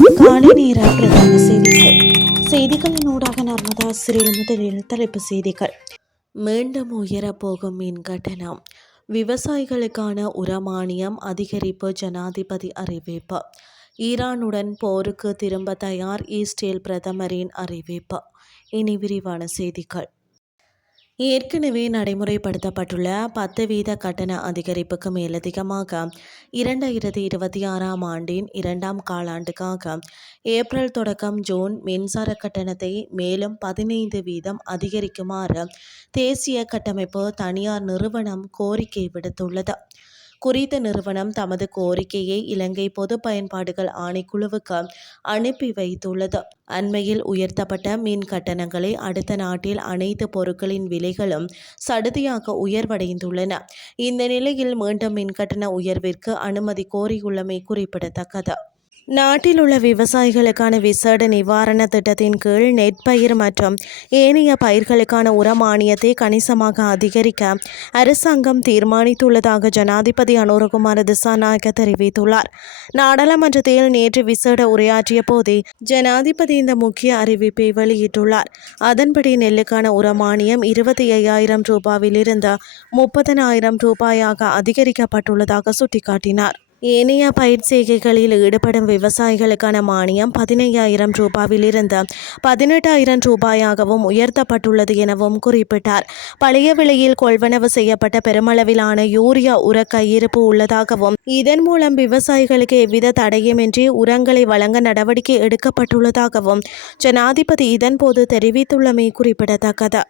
காலை நேர பிரதான செய்திகள். செய்திகளினூடாக நர்மதா சிறில் முதலில் தலைப்பு செய்திகள். மீண்டும் உயரப்போகும் மின் கட்டணம், விவசாயிகளுக்கான உரமானியம் அதிகரிப்பு, ஜனாதிபதி அறிவிப்பு. ஈரானுடன் போருக்கு திரும்ப தயார், இஸ்ரேல் பிரதமரின் அறிவிப்பு. இனி விரிவான செய்திகள். ஏற்கனவே நடைமுறைப்படுத்தப்பட்டுள்ள 10% கட்டண அதிகரிப்புக்கு மேலதிகமாக 2026ஆம் ஆண்டின் 2ஆம் காலாண்டுக்காக ஏப்ரல் தொடக்கம் ஜூன் மின்சார கட்டணத்தை மேலும் 15% அதிகரிக்குமாறு தேசிய கட்டமைப்பு தனியார் நிறுவனம் கோரிக்கை விடுத்துள்ளது. குறித்த நிறுவனம் தமது கோரிக்கையை இலங்கை பொது பயன்பாடுகள் ஆணைக்குழுவுக்கு அனுப்பி வைத்துள்ளது. அண்மையில் உயர்த்தப்பட்ட மின் கட்டணங்களை அடுத்த நாட்டில் அனைத்து பொருட்களின் விலைகளும் சடுதியாக உயர்வடைந்துள்ளன. இந்த நிலையில் மீண்டும் மின்கட்டண உயர்விற்கு அனுமதி கோரியுள்ளமை குறிப்பிடத்தக்கது. நாட்டில் உள்ள விவசாயிகளுக்கான விசேட நிவாரண திட்டத்தின் கீழ் நெற்பயிர் மற்றும் ஏனைய பயிர்களுக்கான உரமானியத்தை கணிசமாக அதிகரிக்க அரசாங்கம் தீர்மானித்துள்ளதாக ஜனாதிபதி அனுரகுமார திசாநாயக்க தெரிவித்துள்ளார். நாடாளுமன்றத்தில் நேற்று விசேட உரையாற்றிய போதே ஜனாதிபதி இந்த முக்கிய அறிவிப்பை வெளியிட்டுள்ளார். அதன்படி நெல்லுக்கான உரமானியம் 25,000 ரூபாயிலிருந்து 30,000 ரூபாயாக அதிகரிக்கப்பட்டுள்ளதாக சுட்டிக்காட்டினார். ஏனைய பயிர் செய்கைகளில் ஈடுபடும் விவசாயிகளுக்கான மானியம் 15,000 ரூபாயிலிருந்து 18,000 ரூபாயாகவும் உயர்த்தப்பட்டுள்ளது எனவும் குறிப்பிட்டார். பழைய விலையில் கொள்வனவு செய்யப்பட்ட பெருமளவிலான யூரியா உர கையிருப்பு உள்ளதாகவும் இதன் மூலம் விவசாயிகளுக்கு எவ்வித தடையுமின்றி உரங்களை வழங்க நடவடிக்கை எடுக்கப்பட்டுள்ளதாகவும் ஜனாதிபதி இதன்போது தெரிவித்துள்ளமை குறிப்பிடத்தக்கது.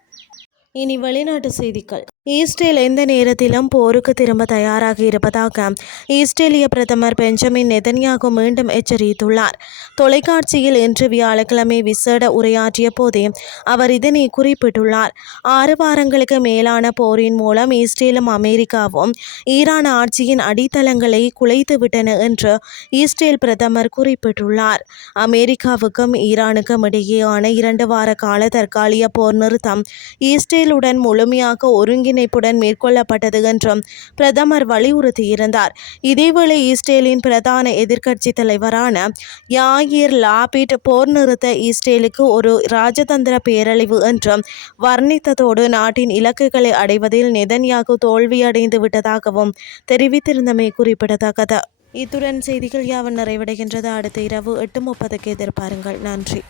இனி வெளிநாட்டு செய்திகள். இஸ்ரேல் எந்த நேரத்திலும் போருக்கு திரும்ப தயாராக இருப்பதாக இஸ்ரேலிய பிரதமர் பெஞ்சமின் நெதன்யாகு மீண்டும் எச்சரித்துள்ளார். தொலைக்காட்சியில் இன்று வியாழக்கிழமை விசேட உரையாற்றிய போதே அவர் இதனை குறிப்பிட்டுள்ளார். 6 வாரங்களுக்கு மேலான போரின் மூலம் இஸ்ரேலும் அமெரிக்காவும் ஈரான் ஆட்சியின் அடித்தளங்களை குலைத்துவிட்டன என்று இஸ்ரேல் பிரதமர் குறிப்பிட்டுள்ளார். அமெரிக்காவுக்கும் ஈரானுக்கும் இடையேயான 2 வார கால தற்காலிக போர் நிறுத்தம் இஸ்ரேலுடன் முழுமையாக ஒருங்கிணைப்புடன் மேற்கொள்ளப்பட்டது என்றும் பிரதமர் வலியுறுத்தியிருந்தார். இதேவேளை இஸ்ரேலின் பிரதான எதிர்க்கட்சி தலைவரான யாயிர் லாபிட் போர் நிறுத்த இஸ்ரேலுக்கு ஒரு இராஜதந்திர பேரழிவு என்றும் வர்ணித்ததோடு நாட்டின் இலக்குகளை அடைவதில் நெதன்யாகு தோல்வியடைந்து விட்டதாகவும் தெரிவித்திருந்தமை குறிப்பிடத்தக்கது. இத்துடன் செய்திகள் யாவும் நிறைவடைகின்றது. அடுத்த இரவு 8:30க்கு எதிர்பாருங்கள். நன்றி.